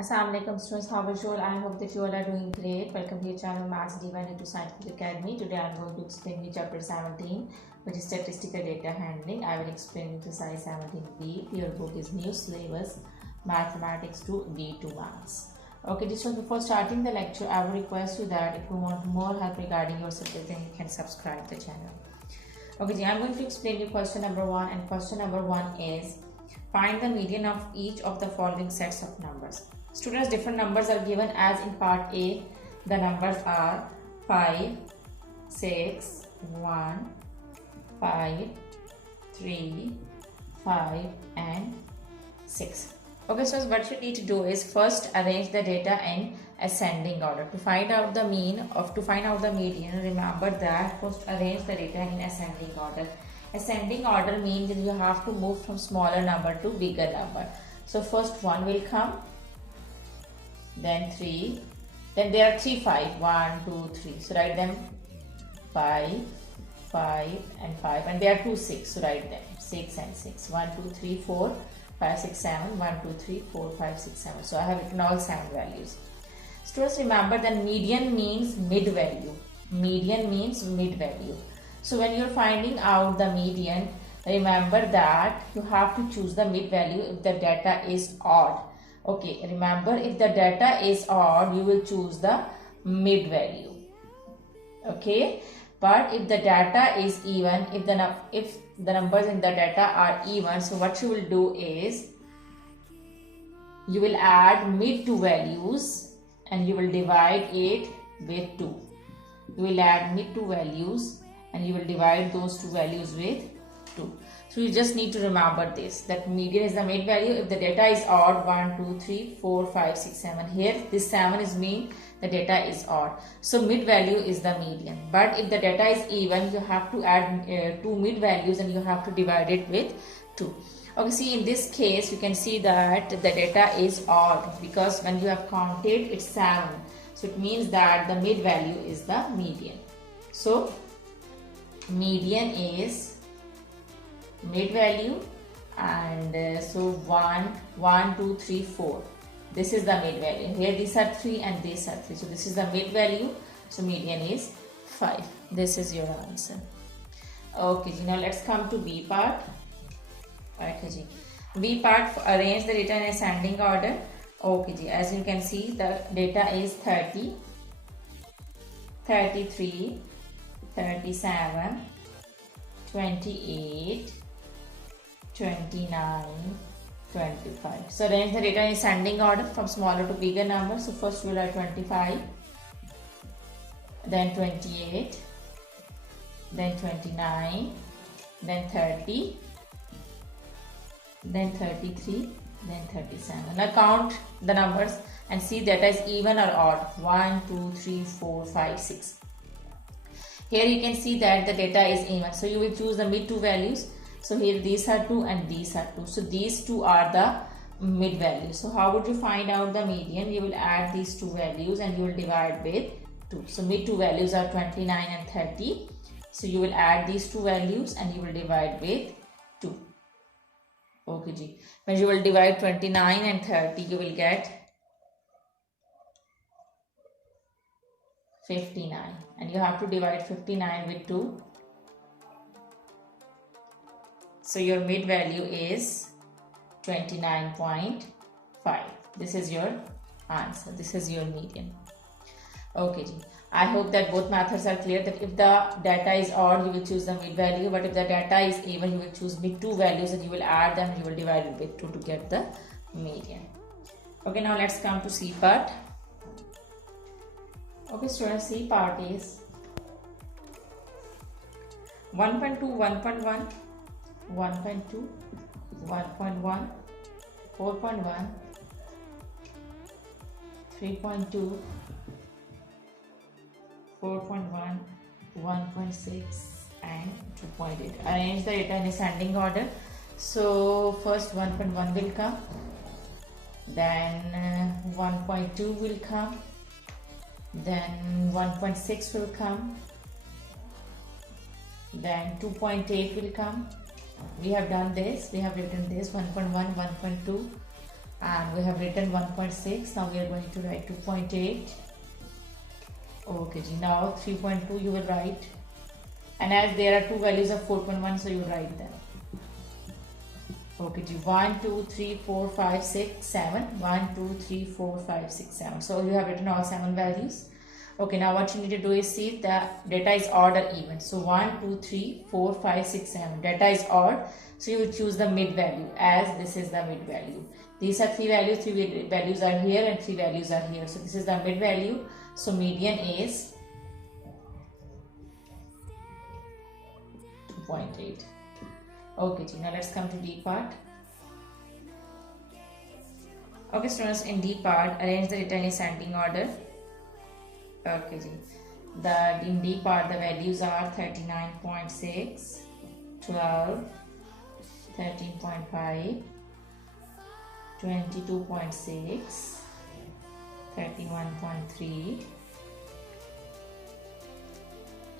Assalamualaikum students, how are you all? I hope that you all are doing great. Welcome to your channel Maths Diva into Scientific Academy. Today I am going to explain you chapter 17, which is statistical data handling. I will explain exercise 17b. Your book is new syllabus mathematics to B2 maths. Okay, just before starting the lecture, I will request you that if you want more help regarding your subject, then you can subscribe the channel. Okay, I am going to explain you question number 1, and question number 1 is find the median of each of the following sets of numbers. Students, different numbers are given as in part A. The numbers are 5, 6, 1, 5, 3, 5 and 6. Okay, so what you need to do is first arrange the data in ascending order. To find out the median, remember that first arrange the data in ascending order. Ascending order means that you have to move from smaller number to bigger number. So first 1 will come, then 3, then there are 3 5, 1 2 3, so write them 5 and 5, and there are 2 6, so write them 6 and 6, 1 2 3 4 5 6 7, 1 2 3 4 5 6 7. So I have written all 7 values. Students, remember that median means mid value. Median means mid value. So when you're finding out the median, remember that you have to choose the mid value if the data is odd. Okay, remember, if the data is odd, you will choose the mid value. Okay, but if the data is even, if the numbers in the data are even, so what you will do is you will add mid two values and you will divide it with 2. You will add mid two values and you will divide those two values with 2. So you just need to remember this, that median is the mid value if the data is odd. 1 2 3 4 5 6 7. Here this 7 is mean the data is odd, so mid value is the median. But if the data is even, you have to add 2 mid values and you have to divide it with 2. Okay, see, in this case you can see that the data is odd because when you have counted it's 7, so it means that the mid value is the median. So median is mid value, and so 1 2 3 4, this is the mid value. Here these are 3 and these are 3, so this is the mid value, so median is 5. This is your answer. Okay, now let's come to B part. Okay, B part, arrange the data in ascending order. Okay, as you can see, the data is 30, 33, 37, 28, 29, 25. So arrange the data in ascending order from smaller to bigger numbers. So first we will write 25, then 28, then 29, then 30, then 33, then 37. Now count the numbers and see data is even or odd. 1 2 3 4 5 6. Here you can see that the data is even, so you will choose the mid two values. So here these are 2 and these are 2, so these two are the mid values. So how would you find out the median? You will add these two values and you will divide with 2. So mid two values are 29 and 30, so you will add these two values and you will divide with 2. Okay ji, when you will divide 29 and 30, you will get 59, and you have to divide 59 with 2. So your mid value is 29.5. This is your answer. This is your median. Okay, I hope that both methods are clear, that if the data is odd, you will choose the mid value, but if the data is even, you will choose mid two values and you will add them and you will divide it with 2 to get the median. Okay, now let's come to C part. Okay, students, C part is 1.2, 1.1, 1.2, 1.1, 4.1, 3.2, 4.1, 1.6 and 2.8. Arrange the data in ascending order. So first 1.1 will come, then 1.2 will come, then 1.6 will come, then 2.8 will come. We have done this, we have written this 1.1, 1.2, and we have written 1.6. Now we are going to write 2.8. Okay, now 3.2 you will write, and as there are two values of 4.1, so you write them. Okay, 1, 2, 3, 4, 5, 6, 7. 1, 2, 3, 4, 5, 6, 7. So you have written all 7 values. Okay, now what you need to do is see the data is odd or even. So 1, 2, 3, 4, 5, 6, 7. Data is odd. So you will choose the mid value, as this is the mid value. These are 3 values. 3 values are here and 3 values are here. So this is the mid value. So median is 2.8. Okay, now let's come to D part. Okay, students, in D part, arrange the data in ascending order. Okay, in D part, the values are 39.6, 12, 13.5, 22.6, 31.3,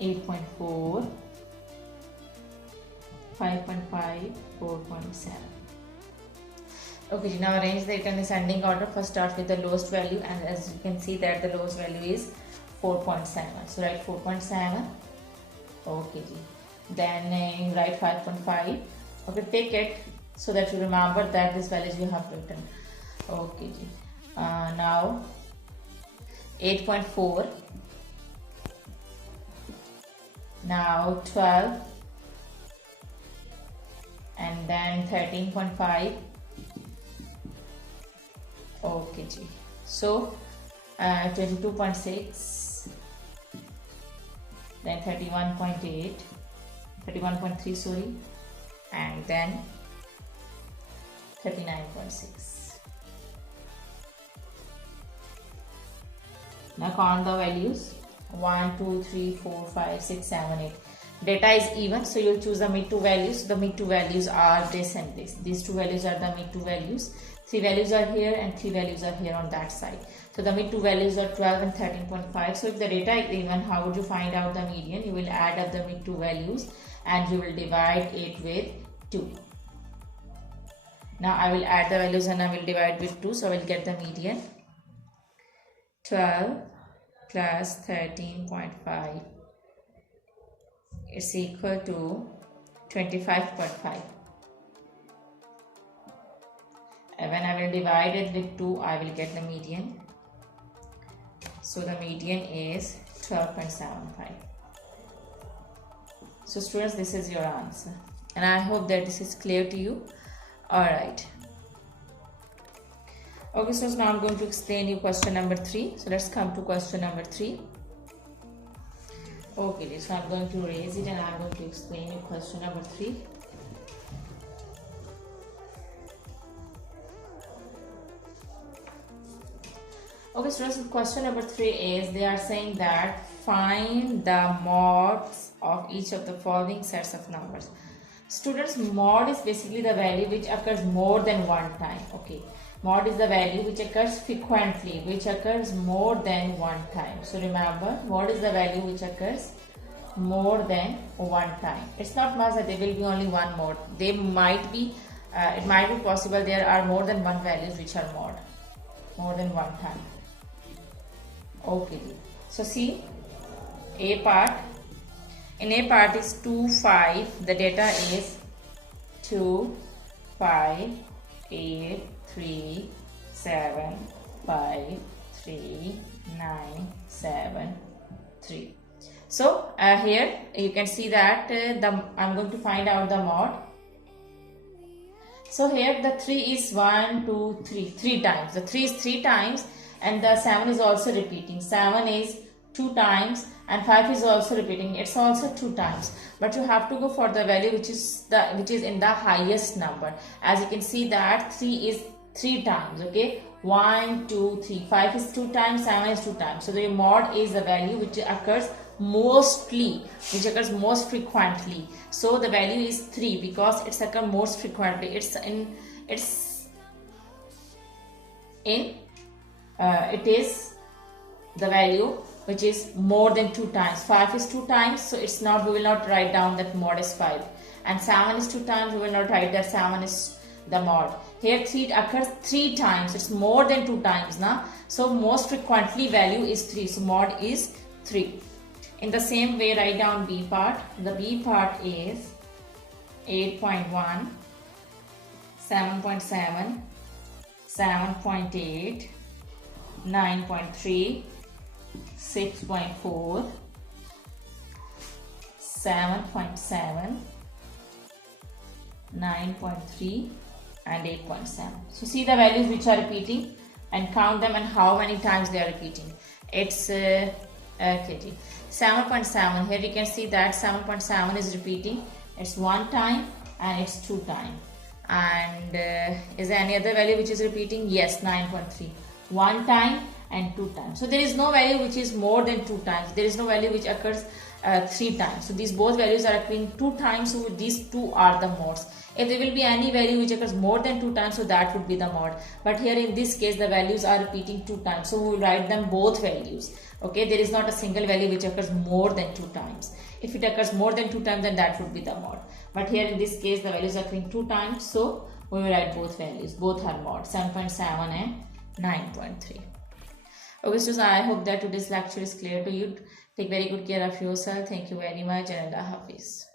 8.4, 5.5, 4.7. Okay, now arrange the data in ascending order. First start with the lowest value, and as you can see that the lowest value is 4.7. So write 4.7. Okay, then you write 5.5. Okay, take it so that you remember that this values you have written. Okay, now 8.4. Now 12. And then 13.5. Okay, so 22.6, then 31.8, 31.3, sorry, and then 39.6. Now count the values: 1, 2, 3, 4, 5, 6, 7, 8. Data is even, so you'll choose the mid two values. The mid two values are this and this. These two values are the mid two values. 3 values are here and 3 values are here on that side. So the mid two values are 12 and 13.5. So if the data is even, how would you find out the median? You will add up the mid two values and you will divide it with 2. Now I will add the values and I will divide with 2. So I will get the median. 12 plus 13.5 is equal to 25.5. When I will divide it with 2, I will get the median. So the median is 12.75. So students, this is your answer. And I hope that this is clear to you. Alright. Okay, so now I'm going to explain you question number 3. So let's come to question number 3. Okay, so I'm going to erase it and I'm going to explain you question number 3. Okay, students, question number 3 is, they are saying that find the mods of each of the following sets of numbers. Students, mod is basically the value which occurs more than one time. Okay, mod is the value which occurs frequently, which occurs more than one time. So remember, mod is the value which occurs more than one time. It's not much that there will be only one mod. They might be, it might be possible there are more than one values which are mod, more than one time. Okay, so see A part. In A part is 2, 5. The data is 2, 5, 8, 3, 7, 5, 3, 9, 7, 3. So here you can see that I'm going to find out the mod. So here the 3 is 1, 2, 3, 3 times. The 3 is 3 times. And the 7 is also repeating. 7 is 2 times and 5 is also repeating. It's also 2 times. But you have to go for the value which is in the highest number. As you can see that 3 is 3 times. Okay, 1, 2, 3. 5 is 2 times. 7 is 2 times. So the mod is the value which occurs mostly, which occurs most frequently. So the value is 3 because it's occurs most frequently. It is the value which is more than 2 times. 5 is 2 times, so it's not, we will not write down that mod is 5. And 7 is 2 times, we will not write that 7 is the mod. Here 3 occurs 3 times. It's more than 2 times now. So most frequently value is 3. So mod is 3. In the same way, write down B part. The B part is 8.1, 7.7, 7.8, 9.3, 6.4, 7.7, 9.3 and 8.7. So see the values which are repeating and count them and how many times they are repeating. It's 7.7. Here you can see that 7.7 is repeating. It's 1 time and it's 2 times. And is there any other value which is repeating? Yes, 9.3. 1 time and 2 times. So there is no value which is more than 2 times. There is no value which occurs 3 times. So these both values are occurring 2 times. So these two are the mods. If there will be any value which occurs more than 2 times, so that would be the mod. But here in this case, the values are repeating 2 times. So we will write them both values. Okay, there is not a single value which occurs more than 2 times. If it occurs more than 2 times, then that would be the mod. But here in this case, the values are occurring 2 times. So we will write both values. Both are mod, 7.7 and 9.3. Okay, students, I hope that today's lecture is clear to you. Take very good care of yourself. Thank you very much and Allah Hafiz.